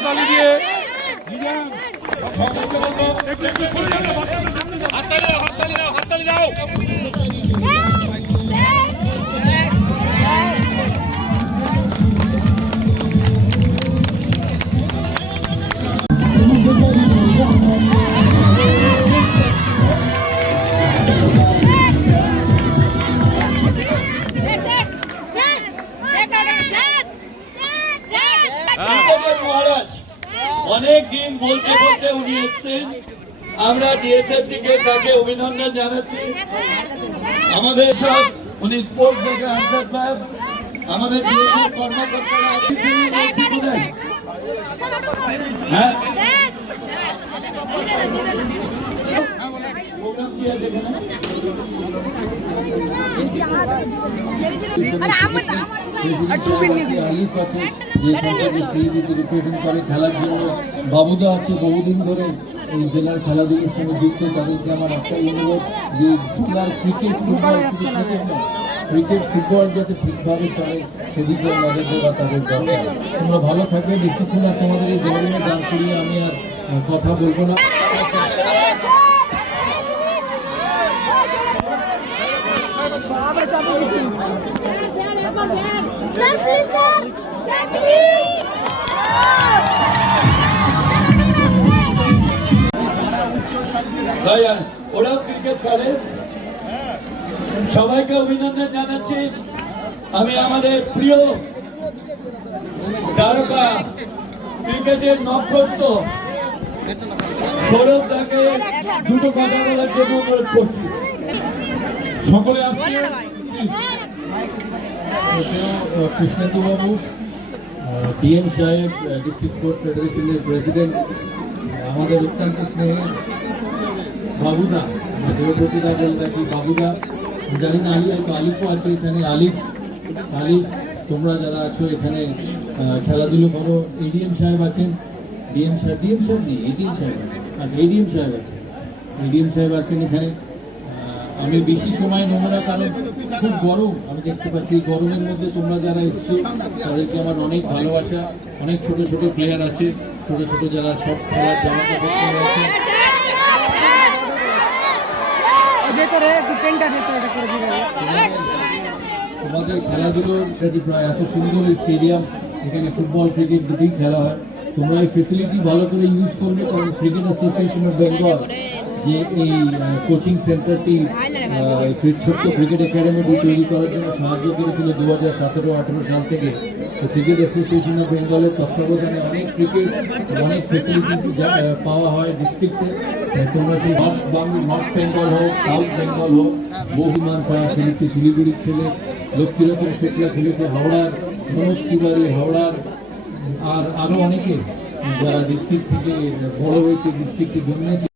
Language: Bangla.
করতালি দিয়ে। মহারাজ, অনেক বলতে বলতে উনি এসছেন। আমরা ডিএসএফ দিকে তাকে অভিনন্দন জানাচ্ছি। আমাদের সব উনি স্পোর্ট থেকে আনসার সাহেব আমাদের কর্মকর্তারা হ্যাঁ প্রোগ্রাম কি আছে এখানে? আলিফ আছে যে এখানকার সিইডিতে বাবুদা আছে বহুদিন ধরে এই জেলার খেলাধুলোর সঙ্গে যুক্ত তাদেরকে আমার একটাই অনুরোধ যে জেলার ক্রিকেট ফুটবল ক্রিকেট ফুটবল যাতে ঠিকভাবে চলে সেদিকে নজর দেওয়া তাদের দরকার তোমরা ভালো থাকবে বেশিক্ষণ আর তোমাদের এই গরমে দাঁড় করিয়ে আমি আর কথা বলব না Sir, please, sir. Sir, please. ভাই ওরাও ক্রিকেট খেলে সবাইকে অভিনন্দন জানাচ্ছি আমি আমাদের প্রিয় তারকা ক্রিকেটের নক্ষত্র সৌরভ দাকে দুটো কথা বলার জন্য অনুরোধ করছি সকলে আসছে কৃষ্ণেন্দু বাবু ডিএম সাহেব ডিস্ট্রিক্ট স্পোর্টস ফেডারেশনের প্রেসিডেন্ট আমাদের অত্যন্ত স্নেহের বাবুদা দেবপ্রতিদা বলে থাকি, বাবুদা। জানি না, আলি আলিফও আছে এখানে, আলিফ আলিফ, তোমরা যারা আছো এখানে খেলাধুলো করো। এডিএম সাহেব আছেন ডিএম সাহেব ডিএম সাহেব নেই এডিএম সাহেব। আচ্ছা এডিএম সাহেব আছেন। এডিএম সাহেব আছেন এখানে। আমি বেশি সময় নেব না কারণ খুব গরম। আমি দেখতে পাচ্ছি এই গরমের মধ্যে তোমরা যারা এসছো তাদেরকে আমার অনেক ভালোবাসা। অনেক ছোট ছোট প্লেয়ার আছে ছোট ছোট যারা সব খেলার জামা কাপড় পরে আছে। তোমাদের খেলাধুলোর কাছে প্রায় এত সুন্দর স্টেডিয়াম এখানে ফুটবল ক্রিকেট দুটোই খেলা হয়। তোমরা এই ফেসিলিটি ভালো করে ইউজ করবে কারণ ক্রিকেট অ্যাসোসিয়েশন অফ বেঙ্গল যে এই কোচিং সেন্টারটি ছোট্ট ক্রিকেট একাডেমিটি তৈরি করার জন্য সাহায্য করেছিল দু হাজার সতেরো আঠেরো সাল থেকে। তো ক্রিকেট অ্যাসোসিয়েশন অফ বেঙ্গলের তত্ত্বাবধানে অনেক ক্রিকেট অনেক ফেসিলিটি পাওয়া হয় ডিস্ট্রিক্টে তোমরা সেই নর্থ নর্থ বেঙ্গল হোক সাউথ বেঙ্গল হোক বহুমান ছাড়া খেলেছে শিলিগুড়ির ছেলে লক্ষ্মীরতন শুক্লা খেলেছে হাওড়ার মনোজ তিওয়ারি হাওড়ার আর আরও অনেকে যারা ডিস্ট্রিক্ট থেকে বড় হয়েছে ডিস্ট্রিক্টে জন্মেছে।